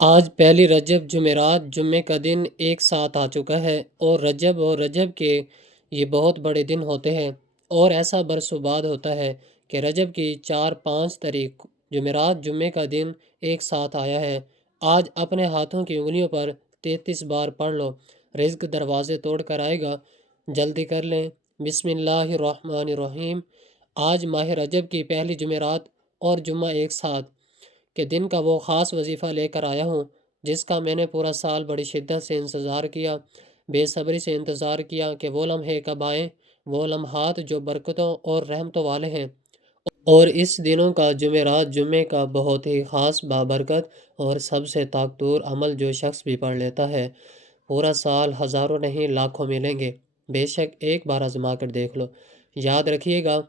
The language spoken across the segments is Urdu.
آج پہلی رجب جمعرات جمعے کا دن ایک ساتھ آ چکا ہے اور رجب کے یہ بہت بڑے دن ہوتے ہیں اور ایسا برسوں بعد ہوتا ہے کہ رجب کی 4-5 تاریخ جمعرات جمعے کا دن ایک ساتھ آیا ہے۔ آج اپنے ہاتھوں کی انگلیوں پر 33 بار پڑھ لو، رزق دروازے توڑ کر آئے گا، جلدی کر لیں۔ بسم اللہ الرحمن الرحیم۔ آج ماہ رجب کی پہلی جمعرات اور جمعہ ایک ساتھ کہ دن کا وہ خاص وظیفہ لے کر آیا ہوں جس کا میں نے پورا سال بڑی شدت سے انتظار کیا، بے صبری سے انتظار کیا کہ وہ لمحے کب آئیں، وہ لمحات جو برکتوں اور رحمتوں والے ہیں۔ اور اس دنوں کا جمعرات جمعے کا بہت ہی خاص بابرکت اور سب سے طاقتور عمل جو شخص بھی پڑھ لیتا ہے، پورا سال ہزاروں نہیں لاکھوں ملیں گے۔ بے شک ایک بار آزما کر دیکھ لو۔ یاد رکھیے گا،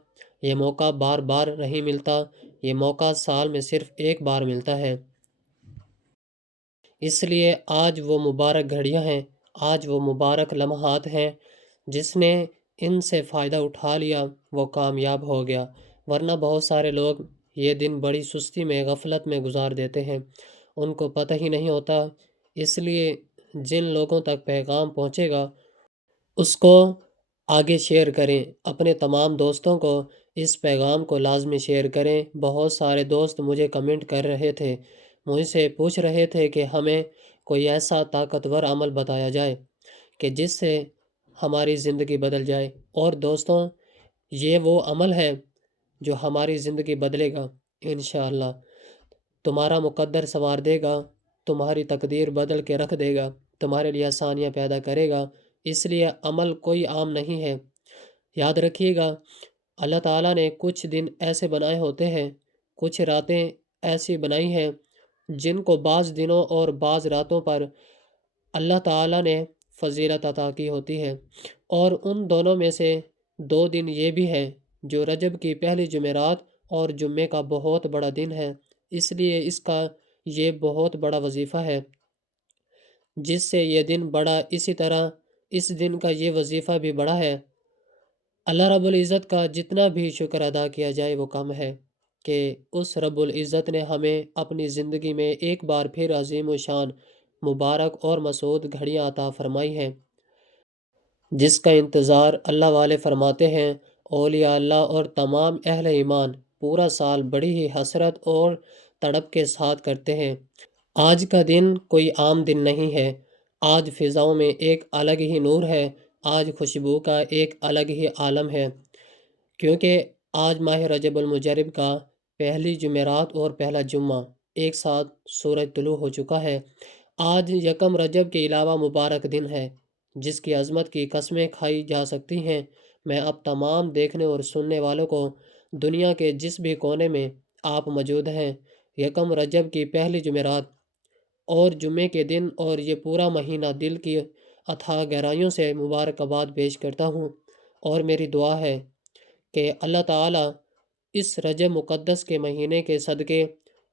یہ موقع بار بار نہیں ملتا، یہ موقع سال میں صرف ایک بار ملتا ہے۔ اس لیے آج وہ مبارک گھڑیاں ہیں، آج وہ مبارک لمحات ہیں، جس نے ان سے فائدہ اٹھا لیا وہ کامیاب ہو گیا، ورنہ بہت سارے لوگ یہ دن بڑی سستی میں غفلت میں گزار دیتے ہیں، ان کو پتہ ہی نہیں ہوتا۔ اس لیے جن لوگوں تک پیغام پہنچے گا اس کو آگے شیئر کریں، اپنے تمام دوستوں کو اس پیغام کو لازمی شیئر کریں۔ بہت سارے دوست مجھے کمنٹ کر رہے تھے، مجھ سے پوچھ رہے تھے کہ ہمیں کوئی ایسا طاقتور عمل بتایا جائے کہ جس سے ہماری زندگی بدل جائے۔ اور دوستوں، یہ وہ عمل ہے جو ہماری زندگی بدلے گا انشاءاللہ۔ تمہارا مقدر سنوار دے گا، تمہاری تقدیر بدل کے رکھ دے گا، تمہارے لیے آسانیاں پیدا کرے گا۔ اس لیے عمل کوئی عام نہیں ہے۔ یاد رکھیے گا، اللہ تعالیٰ نے کچھ دن ایسے بنائے ہوتے ہیں، کچھ راتیں ایسی بنائی ہیں جن کو بعض دنوں اور بعض راتوں پر اللہ تعالیٰ نے فضیلت عطا کی ہوتی ہے، اور ان دونوں میں سے 2 دن یہ بھی ہیں جو رجب کی پہلی جمعرات اور جمعے کا بہت بڑا دن ہے۔ اس لیے اس کا یہ بہت بڑا وظیفہ ہے جس سے یہ دن بڑا، اسی طرح اس دن کا یہ وظیفہ بھی بڑا ہے۔ اللہ رب العزت کا جتنا بھی شکر ادا کیا جائے وہ کم ہے کہ اس رب العزت نے ہمیں اپنی زندگی میں ایک بار پھر عظیم و شان مبارک اور مسعود گھڑیاں عطا فرمائی ہیں، جس کا انتظار اللہ والے فرماتے ہیں، اولیاء اللہ اور تمام اہل ایمان پورا سال بڑی ہی حسرت اور تڑپ کے ساتھ کرتے ہیں۔ آج کا دن کوئی عام دن نہیں ہے، آج فضاؤں میں ایک الگ ہی نور ہے، آج خوشبو کا ایک الگ ہی عالم ہے، کیونکہ آج ماہ رجب المجرب کا پہلی جمعرات اور پہلا جمعہ ایک ساتھ سورج طلوع ہو چکا ہے۔ آج یکم رجب کے علاوہ مبارک دن ہے جس کی عظمت کی قسمیں کھائی جا سکتی ہیں۔ میں اب تمام دیکھنے اور سننے والوں کو دنیا کے جس بھی کونے میں آپ موجود ہیں، یکم رجب کی پہلی جمعرات اور جمعے کے دن اور یہ پورا مہینہ دل کی اتھاہ گہرائیوں سے مبارکباد پیش کرتا ہوں، اور میری دعا ہے کہ اللہ تعالیٰ اس رجب مقدس کے مہینے کے صدقے،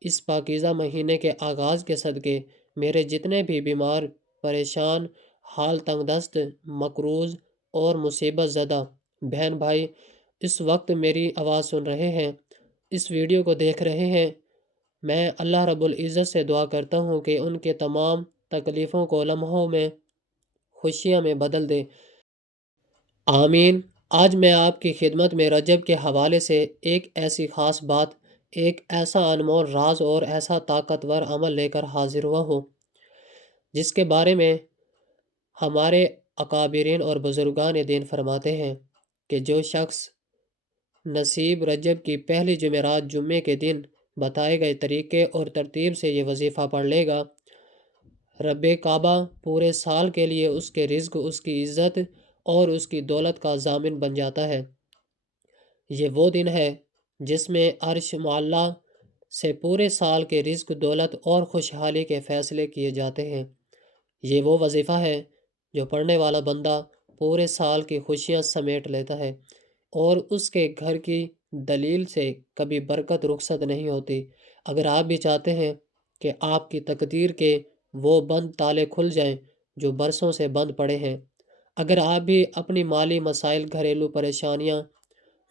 اس پاکیزہ مہینے کے آغاز کے صدقے، میرے جتنے بھی بیمار، پریشان، حال تنگ دست، مقروض اور مصیبت زدہ بہن بھائی اس وقت میری آواز سن رہے ہیں، اس ویڈیو کو دیکھ رہے ہیں، میں اللہ رب العزت سے دعا کرتا ہوں کہ ان کے تمام تکلیفوں کو لمحوں میں خوشیاں میں بدل دے، آمین۔ آج میں آپ کی خدمت میں رجب کے حوالے سے ایک ایسی خاص بات، ایک ایسا انمول راز اور ایسا طاقتور عمل لے کر حاضر ہوا ہوں جس کے بارے میں ہمارے اکابرین اور بزرگان دین فرماتے ہیں کہ جو شخص نصیب رجب کی پہلی جمعرات جمعے کے دن بتائے گئے طریقے اور ترتیب سے یہ وظیفہ پڑھ لے گا، رب کعبہ پورے سال کے لیے اس کے رزق، اس کی عزت اور اس کی دولت کا ضامن بن جاتا ہے۔ یہ وہ دن ہے جس میں عرش معلیٰ سے پورے سال کے رزق، دولت اور خوشحالی کے فیصلے کیے جاتے ہیں۔ یہ وہ وظیفہ ہے جو پڑھنے والا بندہ پورے سال کی خوشیاں سمیٹ لیتا ہے، اور اس کے گھر کی دلیل سے کبھی برکت رخصت نہیں ہوتی۔ اگر آپ بھی چاہتے ہیں کہ آپ کی تقدیر کے وہ بند تالے کھل جائیں جو برسوں سے بند پڑے ہیں، اگر آپ بھی اپنی مالی مسائل، گھریلو پریشانیاں،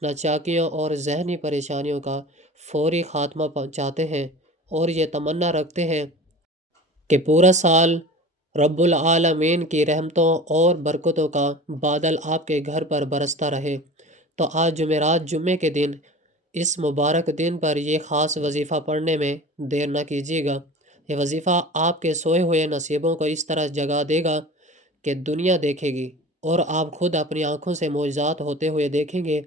ناچاکیوں اور ذہنی پریشانیوں کا فوری خاتمہ چاہتے ہیں اور یہ تمنا رکھتے ہیں کہ پورا سال رب العالمین کی رحمتوں اور برکتوں کا بادل آپ کے گھر پر برستا رہے۔ تو آج جمعرات جمعے کے دن اس مبارک دن پر یہ خاص وظیفہ پڑھنے میں دیر نہ کیجیے گا۔ یہ وظیفہ آپ کے سوئے ہوئے نصیبوں کو اس طرح جگا دے گا کہ دنیا دیکھے گی اور آپ خود اپنی آنکھوں سے معجزات ہوتے ہوئے دیکھیں گے۔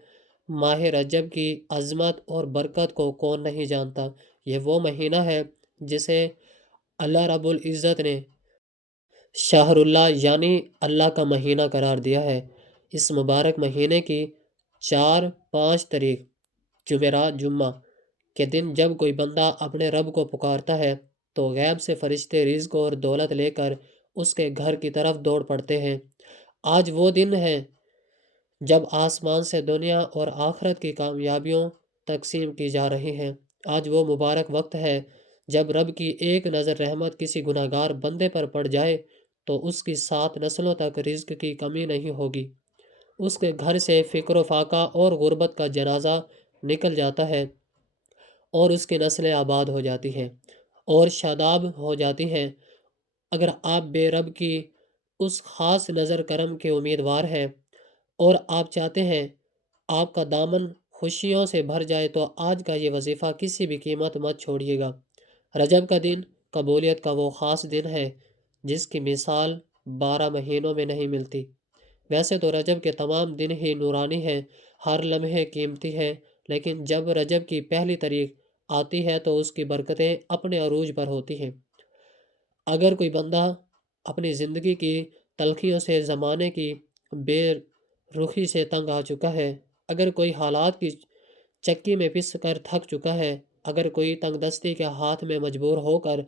ماہ رجب کی عظمت اور برکت کو کون نہیں جانتا؟ یہ وہ مہینہ ہے جسے اللہ رب العزت نے شہر اللہ یعنی اللہ کا مہینہ قرار دیا ہے۔ اس مبارک مہینے کی 4-5 تاریخ جمعرات جمعہ کے دن جب کوئی بندہ اپنے رب کو پکارتا ہے تو غیب سے فرشتے رزق اور دولت لے کر اس کے گھر کی طرف دوڑ پڑتے ہیں۔ آج وہ دن ہے جب آسمان سے دنیا اور آخرت کی کامیابیوں تقسیم کی جا رہی ہیں۔ آج وہ مبارک وقت ہے جب رب کی ایک نظر رحمت کسی گناہگار بندے پر پڑ جائے تو اس کی 7 نسلوں تک رزق کی کمی نہیں ہوگی۔ اس کے گھر سے فقر و فاقہ اور غربت کا جنازہ نکل جاتا ہے اور اس کی نسلیں آباد ہو جاتی ہیں اور شاداب ہو جاتی ہیں۔ اگر آپ بے رب کی اس خاص نظر کرم کے امیدوار ہیں اور آپ چاہتے ہیں آپ کا دامن خوشیوں سے بھر جائے تو آج کا یہ وظیفہ کسی بھی قیمت مت چھوڑیے گا۔ رجب کا دن قبولیت کا وہ خاص دن ہے جس کی مثال 12 مہینوں میں نہیں ملتی۔ ویسے تو رجب کے تمام دن ہی نورانی ہیں، ہر لمحے قیمتی ہے، لیکن جب رجب کی پہلی تاریخ آتی ہے تو اس کی برکتیں اپنے عروج پر ہوتی ہیں۔ اگر کوئی بندہ اپنی زندگی کی تلخیوں سے، زمانے کی بے رخی سے تنگ آ چکا ہے، اگر کوئی حالات کی چکی میں پس کر تھک چکا ہے، اگر کوئی تنگ دستی کے ہاتھ میں مجبور ہو کر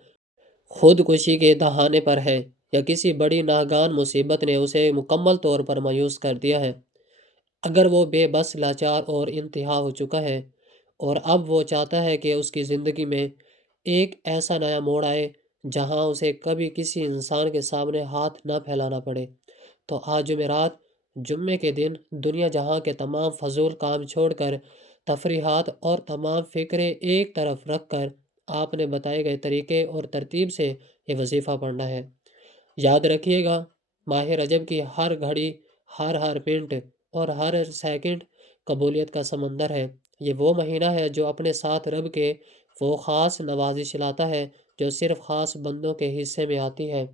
خود کشی کے دہانے پر ہے، یا کسی بڑی ناگان مصیبت نے اسے مکمل طور پر مایوس کر دیا ہے، اگر وہ بے بس، لاچار اور انتہا ہو چکا ہے اور اب وہ چاہتا ہے کہ اس کی زندگی میں ایک ایسا نیا موڑ آئے جہاں اسے کبھی کسی انسان کے سامنے ہاتھ نہ پھیلانا پڑے، تو آج جمعرات جمعے کے دن دنیا جہاں کے تمام فضول کام چھوڑ کر، تفریحات اور تمام فکریں ایک طرف رکھ کر آپ نے بتائے گئے طریقے اور ترتیب سے یہ وظیفہ پڑھنا ہے۔ یاد رکھیے گا، ماہ رجب کی ہر گھڑی، ہر منٹ اور ہر سیکنڈ قبولیت کا سمندر ہے۔ یہ وہ مہینہ ہے جو اپنے ساتھ رب کے وہ خاص نوازش لاتا ہے جو صرف خاص بندوں کے حصے میں آتی ہے۔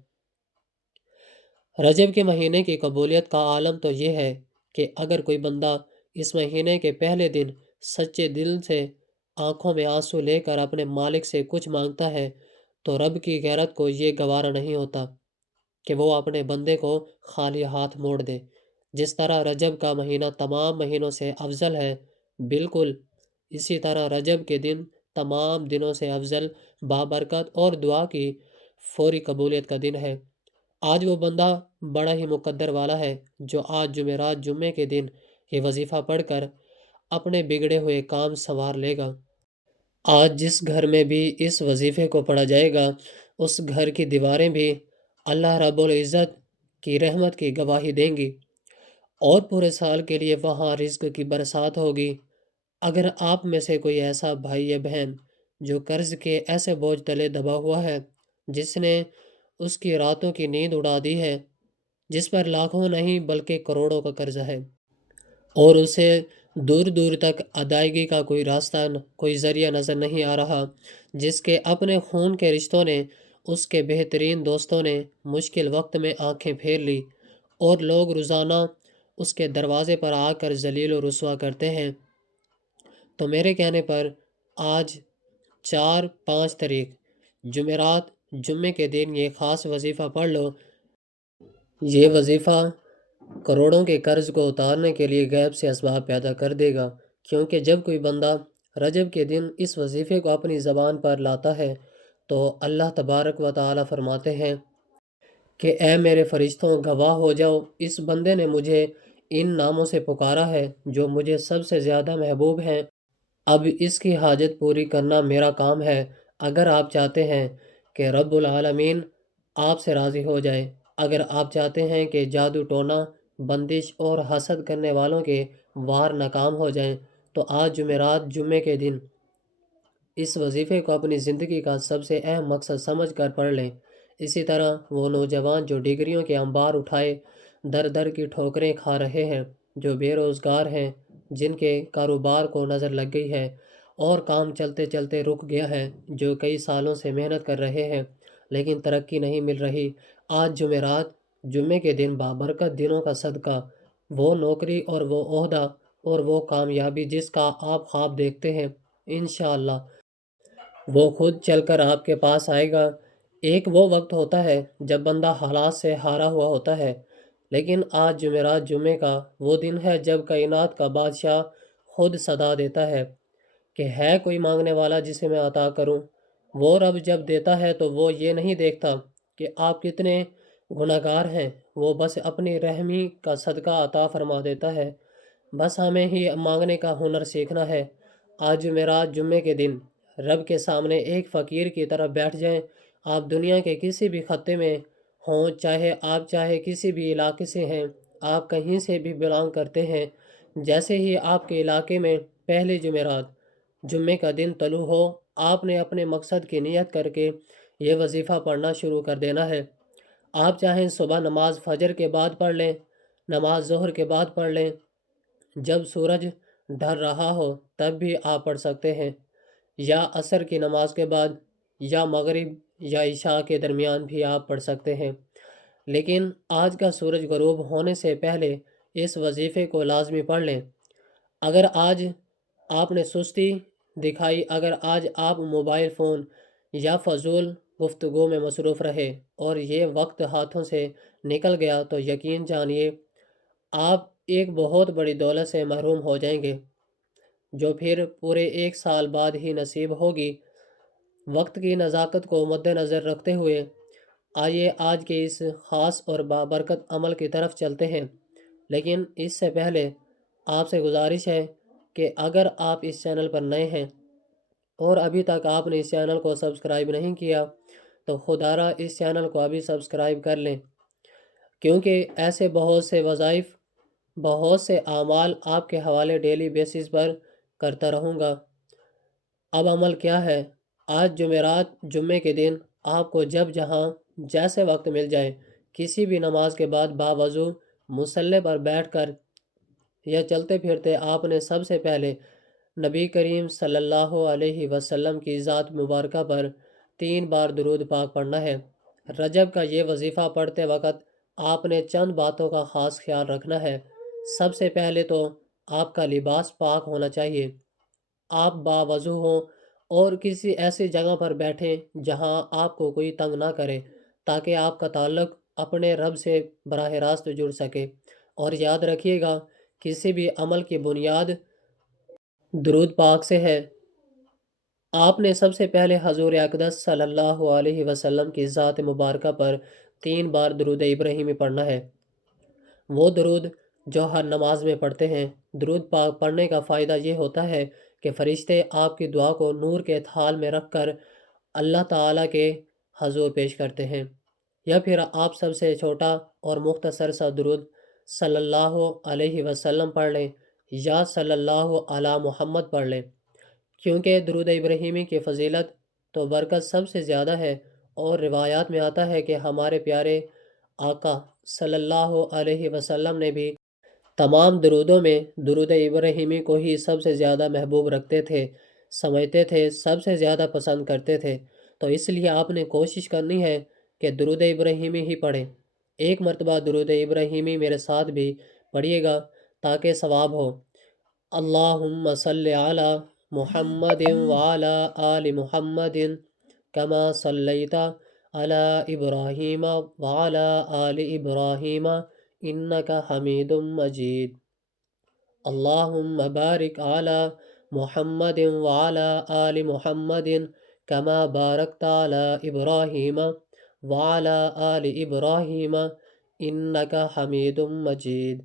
رجب کے مہینے کی قبولیت کا عالم تو یہ ہے کہ اگر کوئی بندہ اس مہینے کے پہلے دن سچے دل سے آنکھوں میں آنسو لے کر اپنے مالک سے کچھ مانگتا ہے تو رب کی غیرت کو یہ گوارا نہیں ہوتا کہ وہ اپنے بندے کو خالی ہاتھ موڑ دے۔ جس طرح رجب کا مہینہ تمام مہینوں سے افضل ہے، بالکل اسی طرح رجب کے دن تمام دنوں سے افضل، بابرکت اور دعا کی فوری قبولیت کا دن ہے۔ آج وہ بندہ بڑا ہی مقدر والا ہے جو آج جمعرات جمعے کے دن یہ وظیفہ پڑھ کر اپنے بگڑے ہوئے کام سنوار لے گا۔ آج جس گھر میں بھی اس وظیفے کو پڑھا جائے گا اس گھر کی دیواریں بھی اللہ رب العزت کی رحمت کی گواہی دیں گی اور پورے سال کے لیے وہاں رزق کی برسات ہوگی۔ اگر آپ میں سے کوئی ایسا بھائی یا بہن جو قرض کے ایسے بوجھ تلے دبا ہوا ہے جس نے اس کی راتوں کی نیند اڑا دی ہے، جس پر لاکھوں نہیں بلکہ کروڑوں کا قرض ہے اور اسے دور دور تک ادائیگی کا کوئی راستہ، کوئی ذریعہ نظر نہیں آ رہا، جس کے اپنے خون کے رشتوں نے، اس کے بہترین دوستوں نے مشکل وقت میں آنکھیں پھیر لی اور لوگ روزانہ اس کے دروازے پر آ کر ذلیل و رسوا کرتے ہیں، تو میرے کہنے پر آج 4-5 تاریخ جمعرات جمعے کے دن یہ خاص وظیفہ پڑھ لو۔ یہ وظیفہ کروڑوں کے قرض کو اتارنے کے لیے غیب سے اسباب پیدا کر دے گا، کیونکہ جب کوئی بندہ رجب کے دن اس وظیفے کو اپنی زبان پر لاتا ہے تو اللہ تبارک و تعالی فرماتے ہیں کہ اے میرے فرشتوں، گواہ ہو جاؤ، اس بندے نے مجھے ان ناموں سے پکارا ہے جو مجھے سب سے زیادہ محبوب ہیں، اب اس کی حاجت پوری کرنا میرا کام ہے۔ اگر آپ چاہتے ہیں کہ رب العالمین آپ سے راضی ہو جائے، اگر آپ چاہتے ہیں کہ جادو ٹونا، بندش اور حسد کرنے والوں کے وار ناکام ہو جائیں، تو آج جمعرات جمعے کے دن اس وظیفے کو اپنی زندگی کا سب سے اہم مقصد سمجھ کر پڑھ لیں۔ اسی طرح وہ نوجوان جو ڈگریوں کے انبار اٹھائے در در کی ٹھوکریں کھا رہے ہیں، جو بے روزگار ہیں، جن کے کاروبار کو نظر لگ گئی ہے اور کام چلتے چلتے رک گیا ہے، جو کئی سالوں سے محنت کر رہے ہیں لیکن ترقی نہیں مل رہی، آج جمعرات، جمعے کے دن بابرکت دنوں کا صدقہ، وہ نوکری اور وہ عہدہ اور وہ کامیابی جس کا آپ خواب دیکھتے ہیں، انشاءاللہ وہ خود چل کر آپ کے پاس آئے گا۔ ایک وہ وقت ہوتا ہے جب بندہ حالات سے ہارا ہوا ہوتا ہے، لیکن آج جمعرات جمعے کا وہ دن ہے جب کائنات کا بادشاہ خود صدا دیتا ہے کہ ہے کوئی مانگنے والا جسے میں عطا کروں۔ وہ رب جب دیتا ہے تو وہ یہ نہیں دیکھتا کہ آپ کتنے گناہگار ہیں، وہ بس اپنی رحمی کا صدقہ عطا فرما دیتا ہے۔ بس ہمیں ہی مانگنے کا ہنر سیکھنا ہے۔ آج جمعرات جمعے کے دن رب کے سامنے ایک فقیر کی طرح بیٹھ جائیں۔ آپ دنیا کے کسی بھی خطے میں ہوں، چاہے کسی بھی علاقے سے ہیں، آپ کہیں سے بھی بلانگ کرتے ہیں، جیسے ہی آپ کے علاقے میں پہلے جمعرات جمعے کا دن طلوع ہو، آپ نے اپنے مقصد کی نیت کر کے یہ وظیفہ پڑھنا شروع کر دینا ہے۔ آپ چاہیں صبح نماز فجر کے بعد پڑھ لیں، نماز ظہر کے بعد پڑھ لیں، جب سورج ڈھل رہا ہو تب بھی آپ پڑھ سکتے ہیں، یا عصر کی نماز کے بعد، یا مغرب یا عشاء کے درمیان بھی آپ پڑھ سکتے ہیں، لیکن آج کا سورج غروب ہونے سے پہلے اس وظیفے کو لازمی پڑھ لیں۔ اگر آج آپ نے سستی دکھائی، اگر آج آپ موبائل فون یا فضول گفتگو میں مصروف رہے اور یہ وقت ہاتھوں سے نکل گیا تو یقین جانیے آپ ایک بہت بڑی دولت سے محروم ہو جائیں گے، جو پھر پورے 1 سال بعد ہی نصیب ہوگی۔ وقت کی نزاکت کو مد نظر رکھتے ہوئے آئیے آج کے اس خاص اور بابرکت عمل کی طرف چلتے ہیں، لیکن اس سے پہلے آپ سے گزارش ہے کہ اگر آپ اس چینل پر نئے ہیں اور ابھی تک آپ نے اس چینل کو سبسکرائب نہیں کیا تو خدارہ اس چینل کو ابھی سبسکرائب کر لیں، کیونکہ ایسے بہت سے وظائف، بہت سے اعمال آپ کے حوالے ڈیلی بیسس پر کرتا رہوں گا۔ اب عمل کیا ہے؟ آج جمعرات جمعے کے دن آپ کو جب جہاں جیسے وقت مل جائے، کسی بھی نماز کے بعد باوضو مصلی پر بیٹھ کر یا چلتے پھرتے آپ نے سب سے پہلے نبی کریم صلی اللہ علیہ وسلم کی ذات مبارکہ پر 3 بار درود پاک پڑھنا ہے۔ رجب کا یہ وظیفہ پڑھتے وقت آپ نے چند باتوں کا خاص خیال رکھنا ہے۔ سب سے پہلے تو آپ کا لباس پاک ہونا چاہیے، آپ باوضو ہوں اور کسی ایسی جگہ پر بیٹھیں جہاں آپ کو کوئی تنگ نہ کرے، تاکہ آپ کا تعلق اپنے رب سے براہ راست جڑ سکے۔ اور یاد رکھیے گا، کسی بھی عمل کی بنیاد درود پاک سے ہے۔ آپ نے سب سے پہلے حضور اقدس صلی اللہ علیہ وسلم کی ذات مبارکہ پر 3 بار درود ابراہیمی پڑھنا ہے، وہ درود جو ہر نماز میں پڑھتے ہیں۔ درود پاک پڑھنے کا فائدہ یہ ہوتا ہے کہ فرشتے آپ کی دعا کو نور کے تھال میں رکھ کر اللہ تعالیٰ کے حضور پیش کرتے ہیں۔ یا پھر آپ سب سے چھوٹا اور مختصر سا درود صلی اللہ علیہ وسلم پڑھ لیں یا صلی اللہ علی محمد پڑھ لیں، کیونکہ درود ابراہیمی کی فضیلت تو برکت سب سے زیادہ ہے، اور روایات میں آتا ہے کہ ہمارے پیارے آقا صلی اللہ علیہ وسلم نے بھی تمام درودوں میں درود ابراہیمی کو ہی سب سے زیادہ محبوب رکھتے تھے، سمجھتے تھے، سب سے زیادہ پسند کرتے تھے۔ تو اس لیے آپ نے کوشش کرنی ہے کہ درود ابراہیمی ہی پڑھیں۔ ایک مرتبہ درود ابراہیمی میرے ساتھ بھی پڑھیے گا تاکہ ثواب ہو۔ اللہم صلی علی محمد وعلی آل محمد کما صلیت علی ابراہیم وعلی آل ابراہیم انکا حمید مجید۔ اللہم بارک علی محمد وعلی آل محمد کما بارکت علی ابراہیم وعلی آل ابراہیم انکا حمید مجید۔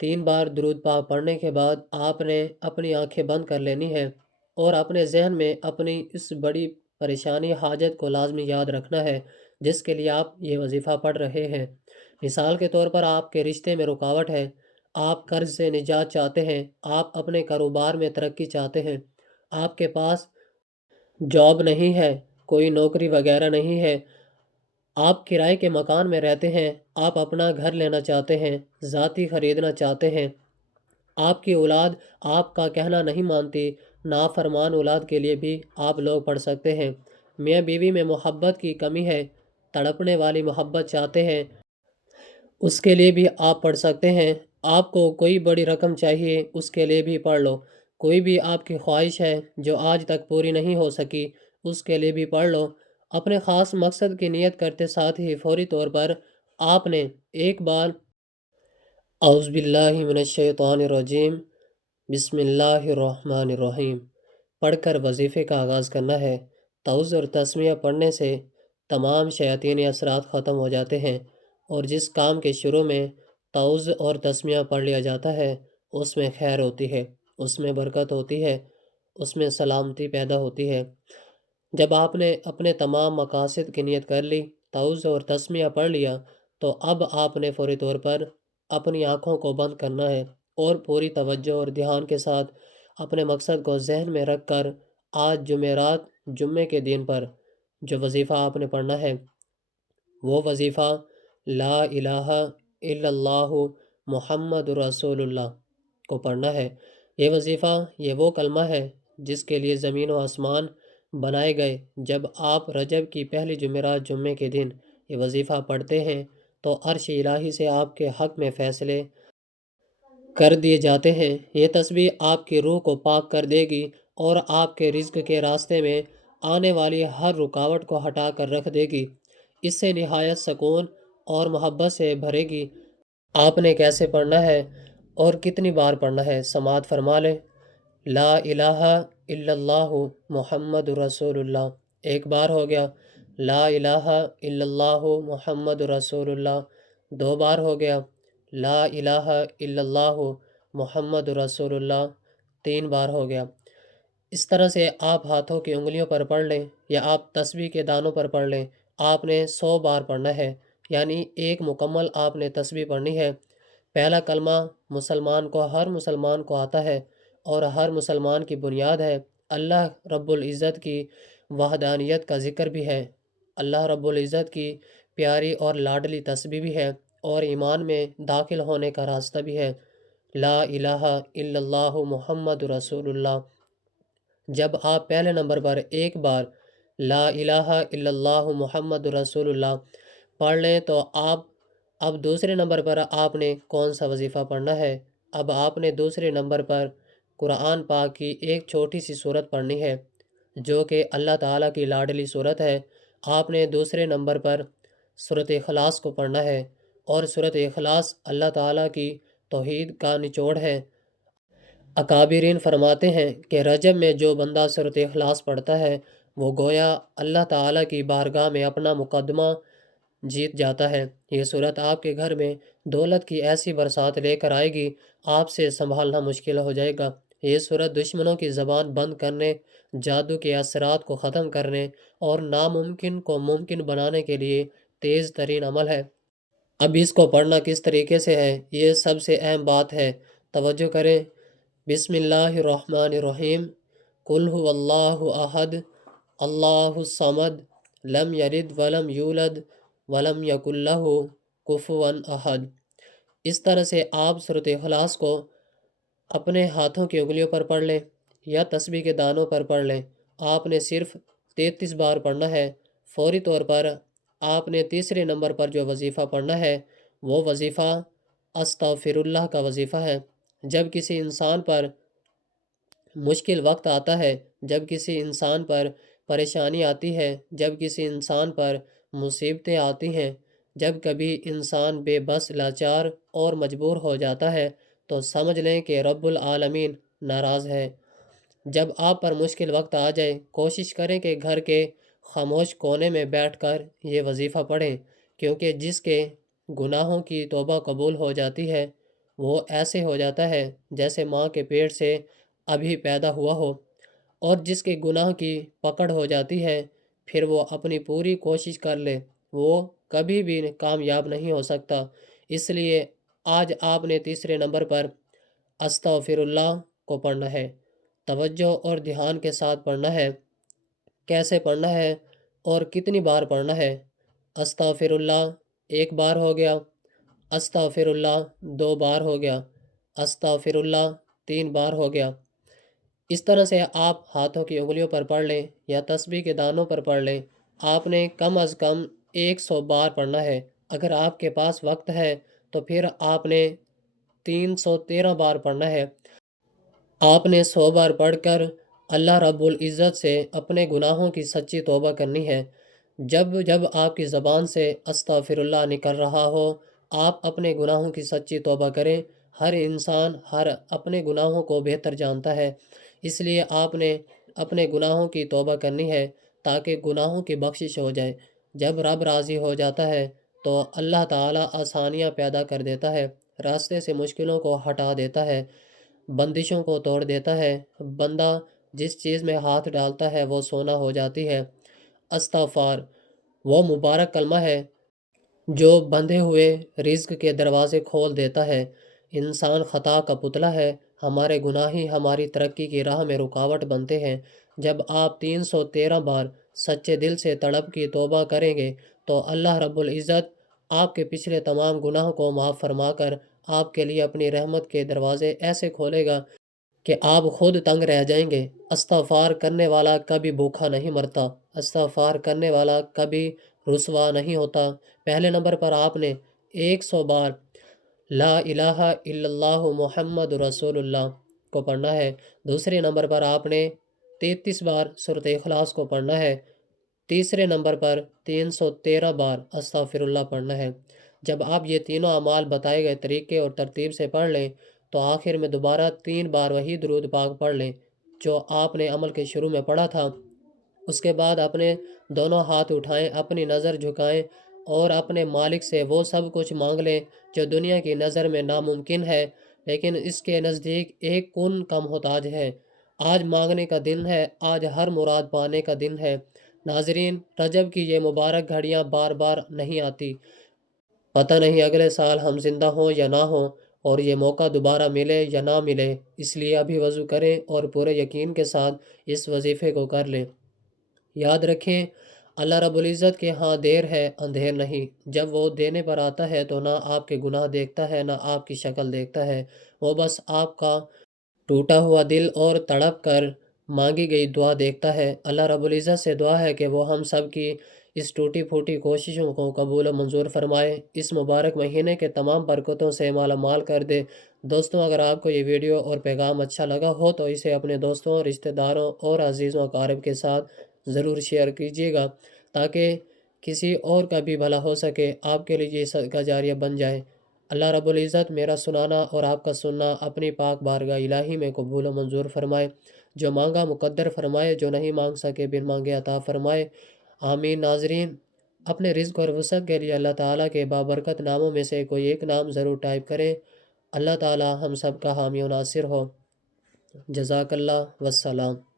3 بار درود پاک پڑھنے کے بعد آپ نے اپنی آنکھیں بند کر لینی ہے اور اپنے ذہن میں اپنی اس بڑی پریشانی حاجت کو لازمی یاد رکھنا ہے جس کے لیے آپ یہ وظیفہ پڑھ رہے ہیں۔ مثال کے طور پر آپ کے رشتے میں رکاوٹ ہے، آپ قرض سے نجات چاہتے ہیں، آپ اپنے کاروبار میں ترقی چاہتے ہیں، آپ کے پاس جاب نہیں ہے، کوئی نوکری وغیرہ نہیں ہے، آپ کرائے کے مکان میں رہتے ہیں، آپ اپنا گھر لینا چاہتے ہیں، ذاتی خریدنا چاہتے ہیں، آپ کی اولاد آپ کا کہنا نہیں مانتی، نافرمان اولاد کے لیے بھی آپ لوگ پڑھ سکتے ہیں۔ میاں بیوی میں محبت کی کمی ہے، تڑپنے والی محبت چاہتے ہیں، اس کے لیے بھی آپ پڑھ سکتے ہیں۔ آپ کو کوئی بڑی رقم چاہیے، اس کے لیے بھی پڑھ لو۔ کوئی بھی آپ کی خواہش ہے جو آج تک پوری نہیں ہو سکی، اس کے لیے بھی پڑھ لو۔ اپنے خاص مقصد کی نیت کرتے ساتھ ہی فوری طور پر آپ نے ایک بار اعوذ باللہ من الشیطان الرجیم بسم اللہ الرحمن الرحیم پڑھ کر وظیفے کا آغاز کرنا ہے۔ تعوذ اور تسمیہ پڑھنے سے تمام شیاطینی اثرات ختم ہو جاتے ہیں، اور جس کام کے شروع میں تعوذ اور تسمیہ پڑھ لیا جاتا ہے اس میں خیر ہوتی ہے، اس میں برکت ہوتی ہے، اس میں سلامتی پیدا ہوتی ہے۔ جب آپ نے اپنے تمام مقاصد کی نیت کر لی، تعوذ اور تسمیہ پڑھ لیا، تو اب آپ نے فوری طور پر اپنی آنکھوں کو بند کرنا ہے اور پوری توجہ اور دھیان کے ساتھ اپنے مقصد کو ذہن میں رکھ کر آج جمعرات جمعے کے دن پر جو وظیفہ آپ نے پڑھنا ہے وہ وظیفہ لا الہ الا اللہ محمد رسول اللہ کو پڑھنا ہے۔ یہ وظیفہ، یہ وہ کلمہ ہے جس کے لیے زمین و آسمان بنائے گئے۔ جب آپ رجب کی پہلی جمعرات جمعے کے دن یہ وظیفہ پڑھتے ہیں تو عرش الہی سے آپ کے حق میں فیصلے کر دیے جاتے ہیں۔ یہ تسبیح آپ کی روح کو پاک کر دے گی اور آپ کے رزق کے راستے میں آنے والی ہر رکاوٹ کو ہٹا کر رکھ دے گی۔ اس سے نہایت سکون اور محبت سے بھرے گی۔ آپ نے کیسے پڑھنا ہے اور کتنی بار پڑھنا ہے سماعت فرما لیں۔ لا الہ الا اللہ محمد رسول اللہ ایک بار ہو گیا، لا الہ الا اللہ محمد رسول اللہ دو بار ہو گیا، لا الہ الا اللہ محمد رسول اللہ تین بار ہو گیا۔ اس طرح سے آپ ہاتھوں کی انگلیوں پر پڑھ لیں یا آپ تسبیح کے دانوں پر پڑھ لیں۔ آپ نے 100 بار پڑھنا ہے، یعنی ایک مکمل آپ نے تسبیح پڑھنی ہے۔ پہلا کلمہ ہر مسلمان کو آتا ہے اور ہر مسلمان کی بنیاد ہے۔ اللہ رب العزت کی وحدانیت کا ذکر بھی ہے، اللہ رب العزت کی پیاری اور لاڈلی تسبیح بھی ہے، اور ایمان میں داخل ہونے کا راستہ بھی ہے۔ لا الہ الا اللہ محمد رسول اللہ۔ جب آپ پہلے نمبر پر ایک بار لا الہ الا اللہ محمد رسول اللہ پڑھ لیں تو اب دوسرے نمبر پر آپ نے کون سا وظیفہ پڑھنا ہے؟ اب آپ نے دوسرے نمبر پر قرآن پاک کی ایک چھوٹی سی سورت پڑھنی ہے جو کہ اللہ تعالیٰ کی لاڈلی سورت ہے۔ آپ نے دوسرے نمبر پر سورۃ اخلاص کو پڑھنا ہے، اور سورۃ اخلاص اللہ تعالیٰ کی توحید کا نچوڑ ہے۔ اکابرین فرماتے ہیں کہ رجب میں جو بندہ سورۃ اخلاص پڑھتا ہے وہ گویا اللہ تعالیٰ کی بارگاہ میں اپنا مقدمہ جیت جاتا ہے۔ یہ صورت آپ کے گھر میں دولت کی ایسی برسات لے کر آئے گی، آپ سے سنبھالنا مشکل ہو جائے گا۔ یہ صورت دشمنوں کی زبان بند کرنے، جادو کے اثرات کو ختم کرنے اور ناممکن کو ممکن بنانے کے لیے تیز ترین عمل ہے۔ اب اس کو پڑھنا کس طریقے سے ہے، یہ سب سے اہم بات ہے، توجہ کریں۔ بسم اللہ الرحمن الرحیم قل هو اللہ احد اللہ الصمد لم یلد ولم یولد ولم یکن لہ کفوا احد۔ اس طرح سے آپ سورۃ اخلاص کو اپنے ہاتھوں کی انگلیوں پر پڑھ لیں یا تسبیح کے دانوں پر پڑھ لیں۔ آپ نے صرف 33 بار پڑھنا ہے۔ فوری طور پر آپ نے تیسرے نمبر پر جو وظیفہ پڑھنا ہے وہ وظیفہ استغفر اللہ کا وظیفہ ہے۔ جب کسی انسان پر مشکل وقت آتا ہے، جب کسی انسان پر پریشانی آتی ہے، جب کسی انسان پر مصیبتیں آتی ہیں، جب کبھی انسان بے بس، لاچار اور مجبور ہو جاتا ہے تو سمجھ لیں کہ رب العالمین ناراض ہے۔ جب آپ پر مشکل وقت آ جائے، کوشش کریں کہ گھر کے خاموش کونے میں بیٹھ کر یہ وظیفہ پڑھیں، کیونکہ جس کے گناہوں کی توبہ قبول ہو جاتی ہے وہ ایسے ہو جاتا ہے جیسے ماں کے پیٹ سے ابھی پیدا ہوا ہو، اور جس کے گناہ کی پکڑ ہو جاتی ہے پھر وہ اپنی پوری کوشش کر لے وہ کبھی بھی کامیاب نہیں ہو سکتا۔ اس لیے آج آپ نے تیسرے نمبر پر استغفر اللہ کو پڑھنا ہے، توجہ اور دھیان کے ساتھ پڑھنا ہے۔ کیسے پڑھنا ہے اور کتنی بار پڑھنا ہے؟ استغفر اللہ 1 بار ہو گیا، استغفر اللہ 2 بار ہو گیا، استغفر اللہ 3 بار ہو گیا۔ اس طرح سے آپ ہاتھوں کی انگلیوں پر پڑھ لیں یا تسبیح کے دانوں پر پڑھ لیں۔ آپ نے کم از کم 100 بار پڑھنا ہے۔ اگر آپ کے پاس وقت ہے تو پھر آپ نے 313 بار پڑھنا ہے۔ آپ نے 100 بار پڑھ کر اللہ رب العزت سے اپنے گناہوں کی سچی توبہ کرنی ہے۔ جب جب آپ کی زبان سے استغفر اللہ نکل رہا ہو، آپ اپنے گناہوں کی سچی توبہ کریں۔ ہر انسان اپنے گناہوں کو بہتر جانتا ہے، اس لیے آپ نے اپنے گناہوں کی توبہ کرنی ہے تاکہ گناہوں کی بخشش ہو جائے۔ جب رب راضی ہو جاتا ہے تو اللہ تعالیٰ آسانیاں پیدا کر دیتا ہے، راستے سے مشکلوں کو ہٹا دیتا ہے، بندشوں کو توڑ دیتا ہے۔ بندہ جس چیز میں ہاتھ ڈالتا ہے وہ سونا ہو جاتی ہے۔ استغفار وہ مبارک کلمہ ہے جو بندھے ہوئے رزق کے دروازے کھول دیتا ہے۔ انسان خطا کا پتلا ہے، ہمارے گناہ ہی ہماری ترقی کی راہ میں رکاوٹ بنتے ہیں۔ جب آپ 313 بار سچے دل سے تڑپ کی توبہ کریں گے تو اللہ رب العزت آپ کے پچھلے تمام گناہوں کو معاف فرما کر آپ کے لیے اپنی رحمت کے دروازے ایسے کھولے گا کہ آپ خود تنگ رہ جائیں گے۔ استغفار کرنے والا کبھی بھوکا نہیں مرتا، استغفار کرنے والا کبھی رسوا نہیں ہوتا۔ پہلے نمبر پر آپ نے 100 بار لا الہ الا اللہ محمد رسول اللہ کو پڑھنا ہے۔ دوسرے نمبر پر آپ نے 33 بار سورۃ اخلاص کو پڑھنا ہے۔ تیسرے نمبر پر 313 بار استغفر اللہ پڑھنا ہے۔ جب آپ یہ تینوں اعمال بتائے گئے طریقے اور ترتیب سے پڑھ لیں تو آخر میں دوبارہ 3 بار وہی درود پاک پڑھ لیں جو آپ نے عمل کے شروع میں پڑھا تھا۔ اس کے بعد اپنے دونوں ہاتھ اٹھائیں، اپنی نظر جھکائیں اور اپنے مالک سے وہ سب کچھ مانگ لیں جو دنیا کی نظر میں ناممکن ہے لیکن اس کے نزدیک ایک کن کا محتاج ہے۔ آج مانگنے کا دن ہے، آج ہر مراد پانے کا دن ہے۔ ناظرین، رجب کی یہ مبارک گھڑیاں بار بار نہیں آتی، پتہ نہیں اگلے سال ہم زندہ ہوں یا نہ ہوں اور یہ موقع دوبارہ ملے یا نہ ملے، اس لیے ابھی وضو کریں اور پورے یقین کے ساتھ اس وظیفے کو کر لیں۔ یاد رکھیں، اللہ رب العزت کے ہاں دیر ہے اندھیر نہیں۔ جب وہ دینے پر آتا ہے تو نہ آپ کے گناہ دیکھتا ہے نہ آپ کی شکل دیکھتا ہے، وہ بس آپ کا ٹوٹا ہوا دل اور تڑپ کر مانگی گئی دعا دیکھتا ہے۔ اللہ رب العزت سے دعا ہے کہ وہ ہم سب کی اس ٹوٹی پھوٹی کوششوں کو قبول و منظور فرمائے، اس مبارک مہینے کے تمام برکتوں سے مالا مال کر دے۔ دوستوں، اگر آپ کو یہ ویڈیو اور پیغام اچھا لگا ہو تو اسے اپنے دوستوں، رشتہ داروں اور عزیزوں اقارب کے ساتھ ضرور شیئر کیجیے گا تاکہ کسی اور کا بھی بھلا ہو سکے، آپ کے لیے یہ صدقہ جاریہ بن جائے۔ اللہ رب العزت میرا سنانا اور آپ کا سننا اپنی پاک بارگاہ الہی میں قبول و منظور فرمائے، جو مانگا مقدر فرمائے، جو نہیں مانگ سکے بن مانگے عطا فرمائے، آمین۔ ناظرین، اپنے رزق اور وسعت کے لیے اللہ تعالیٰ کے بابرکت ناموں میں سے کوئی ایک نام ضرور ٹائپ کریں۔ اللہ تعالیٰ ہم سب کا حامی و ناصر ہو۔ جزاک اللہ، والسلام۔